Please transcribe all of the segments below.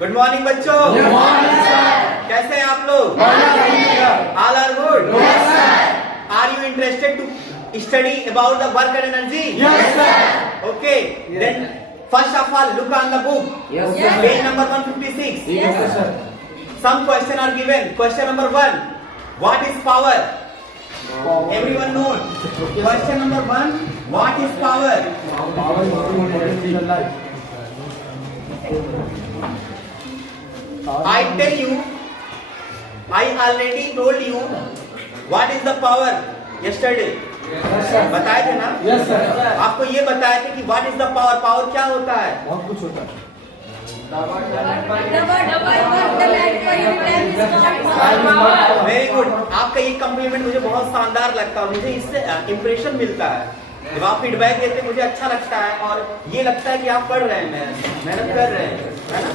Good morning बच्चों। Good morning sir. कैसे हैं आप लोग? All are good? Yes sir. Are you interested to study about the work and energy? Yes sir. Okay, then first of all look on the book. Yes, sir. Page number 156. Yes, sir. Some question are given. Question number 1. What is power? Everyone note. Question number 1. What is power? Power is energy in life. I tell you, I already told you what is the power yesterday. Yes, sir. बताए थे ना? Yes, sir. आपको ये बताया था कि what is the power? Power क्या होता है? बहुत कुछ होता है। Very good. आपका ये कम्प्लीमेंट मुझे बहुत शानदार लगता है, मुझे इससे इंप्रेशन मिलता है। जब आप फीडबैक देते हैं मुझे अच्छा लगता है और ये लगता है कि आप पढ़ रहे हैं, मेहनत कर रहे हैं, है ना?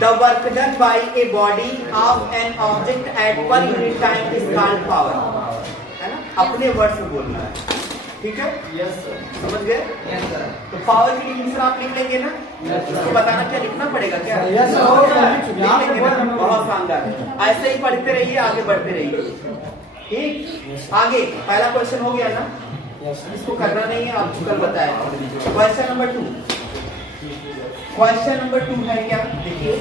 The work done by a body of an object at per unit time is called power. है ना? अपने वर्ड्स में बोलना है, ठीक है? Yes, sir. समझ गए? Yes, sir. तो पावर की डिफिनेशन आप लिख लेंगे ना? Yes, sir. इसको बताना क्या लिखना पड़ेगा क्या? Yes, sir. लिख लेंगे ना? बहुत शानदार। ऐसे ही पढ़ते रहिए, आगे बढ़ते रहिए, ठीक? आगे पहला क्वेश्चन हो गया ना? Yes, sir. इसको करना नहीं है, आपको कल बताया। Question number 2। क्वेश्चन नंबर 2 है क्या? देखिए,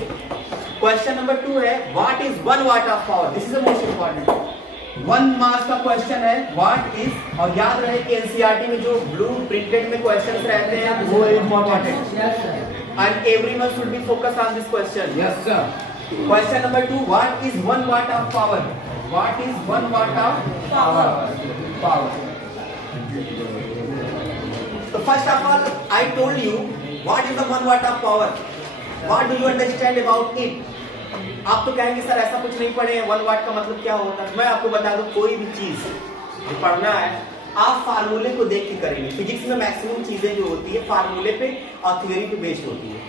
क्वेश्चन नंबर 2 है what is 1 watt of power. This is the most important. 1 marks का क्वेश्चन है व्हाट इज, और याद रहे कि एनसीईआरटी में जो ब्लू प्रिंटेड में क्वेश्चंस रहते हैं वो इंपॉर्टेंट है, and everyone should be focus on this question. Yes, sir. Question number 2, what is 1 watt of power? What is 1 watt of power? So first of all, I told you what is the 1 watt of power. What do you understand about it? आप तो कहेंगे sir ऐसा कुछ नहीं पढ़े हैं, 1 वाट का मतलब क्या होता है? मैं आपको बता दूं, कोई भी चीज जो पढ़ना है आप फार्मूले को देख के करेंगे। फिजिक्स में मैक्सिमम चीजें जो होती है फार्मूले पे और थ्योरी पे बेस्ड होती है।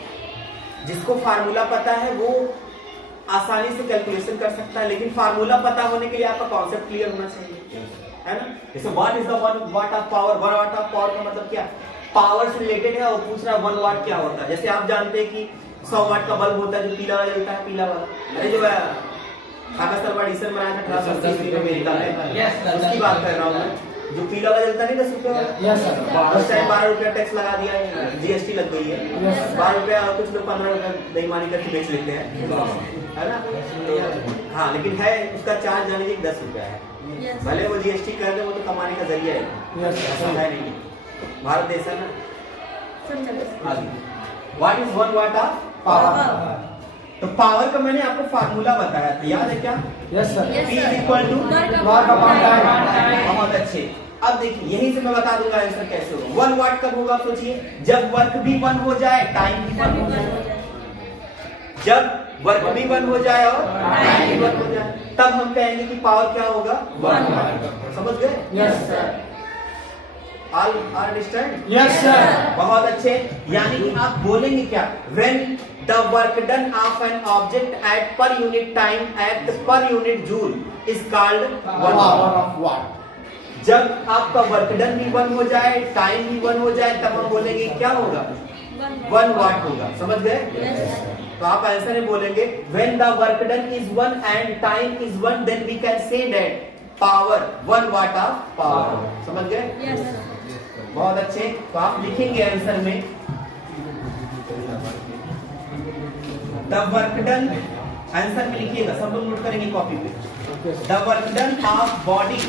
जिसको फार्मूला पता है वो आसानी से कैलकुलेशन कर सकता है, लेकिन फार्मूला पता होने के लिए आपका कॉन्सेप्ट क्लियर होना चाहिए, है ना? जैसे what is the 1 watt of power? 1 watt of power का मतलब क्या? पावर से रिलेटेड है और पूछ रहा है 1 वाट क्या होता है। जैसे आप जानते हैं कि 100 वाट का बल्ब होता है जो पीला वाला जलता है, पीला वाला, अरे जो खाका सर्वाडिशन बनाया था 1880 में अमेरिका में, उसकी बात कर रहा हूँ मैं। जो पीला वाला जलता नहीं 10 रुपए वाला, Yes, sir. उस टाइम 12 रुपया टैक्स लगा दिया है, जीएसटी लग गई है। Yes, sir. 12 रुपया और कुछ लोग 15 रुपया बेईमानी करके बेच लेते हैं, है ना? तो हाँ, लेकिन है उसका चार्ज जाने की 10 रुपया है। भले वो जीएसटी कर दे, वो तो कमाने का जरिया है, Yes, sir. ऐसा है नहीं। भारत देश है ना। आगे what is 1 watt of power? तो पावर का मैंने आपको फार्मूला बताया था, याद है क्या? Yes, sir. P is equal to Watt upon time. बहुत अच्छे। अब देखिए यहीं से मैं बता दूंगा आंसर कैसे होगा। 1 वाट कब होगा? सोचिए, जब वर्क भी 1 हो जाए, टाइम भी 1 हो जाए। जब वर्क भी 1 हो जाए और टाइम भी 1 हो जाए, तब हम कहेंगे कि पावर क्या होगा? 1 वाट। समझ गए? Yes, sir. All understand? Yes, sir. बहुत अच्छे। यानी कि आप बोलेंगे क्या? When the work done of an object at per unit time at per unit joule is called 1 Power watt. of watt. जब आपका वर्क डन भी 1 हो जाए, टाइम भी 1 हो जाए, तब हम बोलेंगे क्या होगा? 1 वाट होगा। समझ गए? तो आप आंसर में बोलेंगे when the work done is 1 and time is 1, then we can say that power 1 watt of power. समझ गए? बहुत अच्छे। तो आप लिखेंगे आंसर में द वर्क डन, आंसर में लिखिएगा, सब लोग नोट करेंगे कॉपी पे। Okay, sir. The work done of body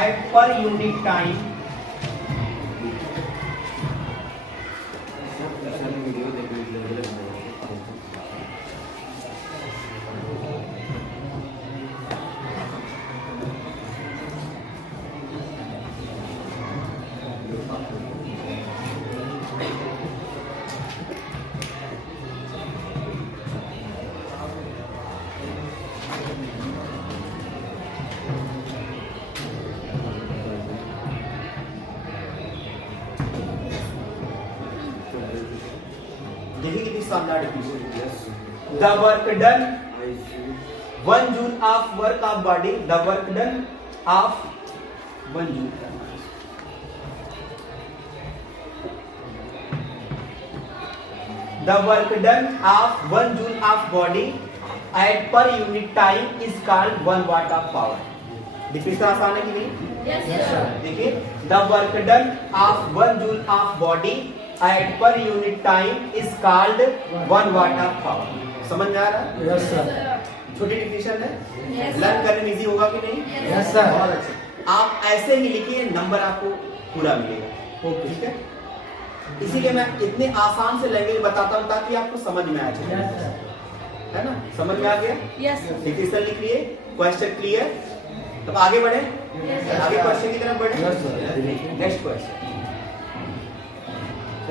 at per unit time देखिए कितनी शानदार definition. The work done 1 joule of work of body, the work done of 1 joule. The work done of 1 joule of body at per unit time is called 1 watt of power. देखिए इसका आसान है कि नहीं? देखिए the work done of 1 joule of body at per unit time is called 1 watt of power. समझ में आ रहा है? Yes sir. छोटी डिफिनेशन है, लर्न करने में इजी होगा कि नहीं? Yes sir. बहुत अच्छे। आप ऐसे ही लिखिए, नंबर आपको पूरा मिलेगा। ओके। ठीक है, इसीलिए मैं इतने आसान से लैंग्वेज बताता हूँ ताकि आपको समझ में आ जाए, है ना? समझ में आ गया? यस डिफिनेशन लिख लिए, क्वेश्चन क्लियर। तब आगे बढ़े, आगे क्वेश्चन की तरफ बढ़े। Yes sir. नेक्स्ट क्वेश्चन,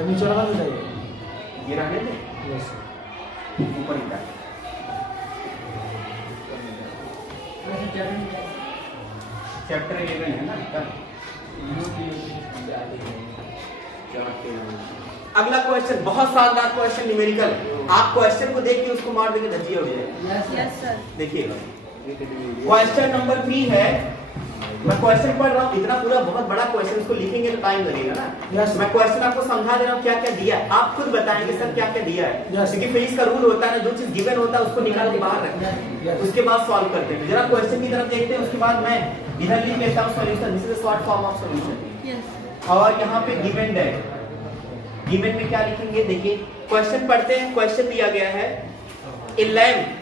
नीचे लगा दो जाइए। ये रहने दे, यस सर। ऊपर ही डाल। चैप्टर 11 है ना? अगला क्वेश्चन बहुत शानदार क्वेश्चन, न्यूमेरिकल। आप क्वेश्चन को देख के उसको मार देंगे, धज्जिया उड़ जाएगी। Yes sir. देखिए क्वेश्चन नंबर 3 है। मैं क्वेश्चन पढ़ रहा हूँ, इतना पूरा बहुत बड़ा क्वेश्चन, इसको लिखेंगे तो टाइम लगेगा ना। Yes. मैं क्वेश्चन आपको समझा दे रहा हूँ क्या क्या दिया है, आप खुद बताएंगे सर क्या क्या दिया है। Yes. क्योंकि फिजिक्स का रूल होता है ना, जो चीज गिवन होता है उसको निकाल के बाहर रखना है, Yes. उसके बाद सॉल्व करते हैं। जरा क्वेश्चन की तरफ देखते हैं, उसके बाद मैं इधर लिख लेता हूँ solution. This is short form of solution. Yes और यहाँ पे गिवन है, गिवन में क्या लिखेंगे? देखिए क्वेश्चन पढ़ते हैं। क्वेश्चन दिया गया है, ए लैम्प,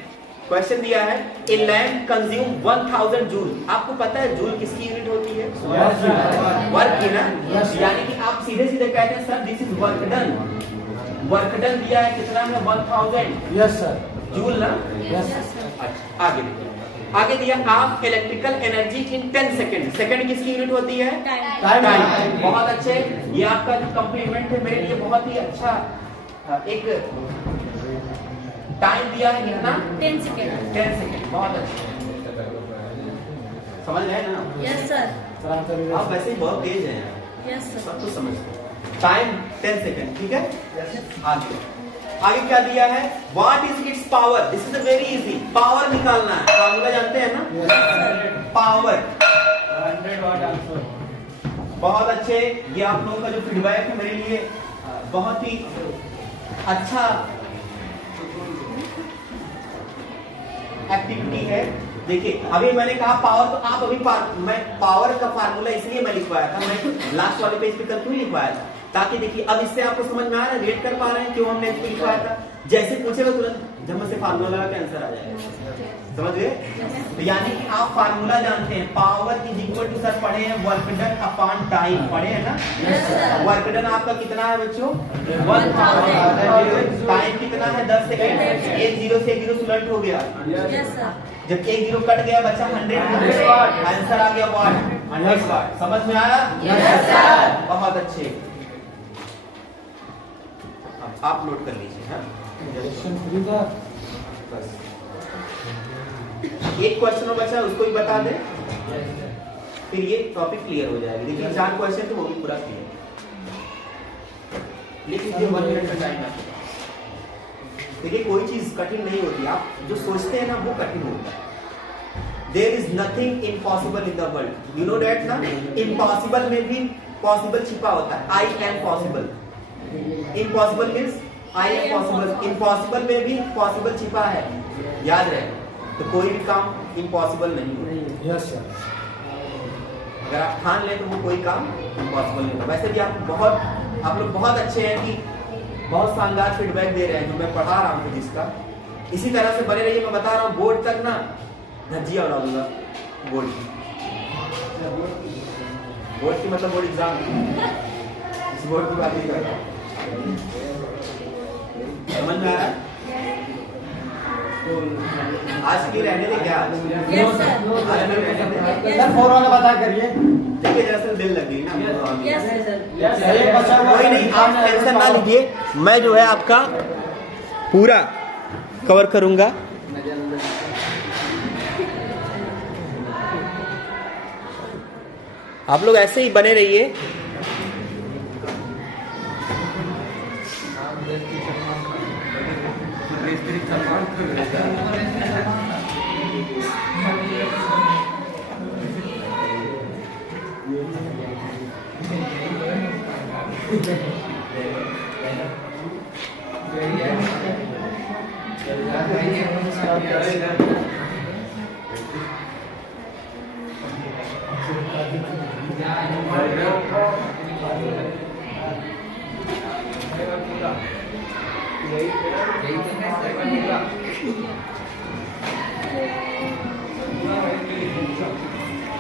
क्वेश्चन दिया है ए लैम्प कंज्यूम 1000 जूल। आपको पता है जूल किसकी यूनिट होती है? वर्क की ना। यानी कि आप सीधे सीधे कहते हैं sir this is work done. Work done दिया है कितना है? 1000 यस सर। जूल ना। यस अच्छा आगे देखिए, आगे दिया of electrical energy in 10 second. Second किसकी यूनिट होती है? टाइम। बहुत अच्छे, ये आपका जो कम्प्लीमेंट है मेरे लिए बहुत ही अच्छा। एक टाइम दिया है कितना? 10 सेकेंड। 10 सेकंड। बहुत अच्छा, समझ रहे हैं ना? Yes sir. सर। आप वैसे ही बहुत तेज हैं, यस सर। सब कुछ समझते हैं। टाइम 10 सेकंड, ठीक है। आगे आगे क्या दिया है? What is it's power? This is very easy. Power निकालना है, फार्मूला जानते हैं ना? पावर 100 वाट आंसर। बहुत अच्छे। ये आप लोगों का जो फीडबैक है मेरे लिए बहुत ही अच्छा एक्टिविटी है। देखिए अभी मैंने कहा पावर, तो आप अभी मैं पावर का फार्मूला इसलिए मैं लिखवाया था, मैं लास्ट वाले पेज पे कल क्यों लिखवाया था, ताकि देखिए अब इससे आपको समझ में आ रहा है, रिलेट कर पा रहे हैं क्यों हमने इसको लिखवाया था। जैसे पूछेगा तुरंत झमक से फार्मूला लगा के आंसर आ जाएगा, समझ गए? तो यानी कि आप फार्मूला जानते हैं, power is equal to, sir पढ़े हैं, वर्क डन अपॉन टाइम, पढ़े हैं ना? वर्क डन आपका कितना है बच्चों? 1000। टाइम कितना है? 10 सेकेंड। एक जीरो से एक जीरो सुलट हो गया, यस सर। जब एक जीरो कट गया बचा 100 वाट, आंसर आ गया वाट, 100 वाट। समझ में आया? Yes sir. बहुत अच्छे। अब आप नोट कर लीजिए। हाँ क्वेश्चन 3 था। बस एक क्वेश्चन और बचा, उसको भी बता दे, फिर ये टॉपिक क्लियर हो जाएगा। देखिए 4 क्वेश्चन थे, वो भी पूरा क्लियर। लिख लीजिए, 1 मिनट का टाइम है। देखिए कोई चीज कठिन नहीं होती, आप जो सोचते हैं ना वो कठिन होता है। There is nothing impossible in the world. You know that ना? Impossible में भी possible छिपा होता है। I am possible. Impossible means I am possible. Impossible में भी possible छिपा है, याद रहे। तो कोई भी काम impossible नहीं होता। Yes sir. अगर आप ठान लें तो वो कोई काम impossible नहीं होता। वैसे भी आप लोग बहुत अच्छे हैं कि बहुत शानदार फीडबैक दे रहे हैं जो मैं पढ़ा रहा हूँ फिजिक्स का। इसी तरह से बने रहिए। मैं बता रहा हूँ बोर्ड तक ना धज्जिया उड़ा दूंगा। बोर्ड की मतलब बोर्ड एग्जाम, इस बोर्ड की बात नहीं कर रहा। समझ में आ रहा है? आज की रहने दे क्या? Yes sir. आज की रहने दे। सर 4 वाला बता करिए। देखिए दरअसल दिल लग गई ना। Yes sir. एक बचा हुआ कोई नहीं, आप टेंशन ना लीजिए, मैं जो है आपका पूरा कवर करूंगा। आप लोग ऐसे ही बने रहिए। यही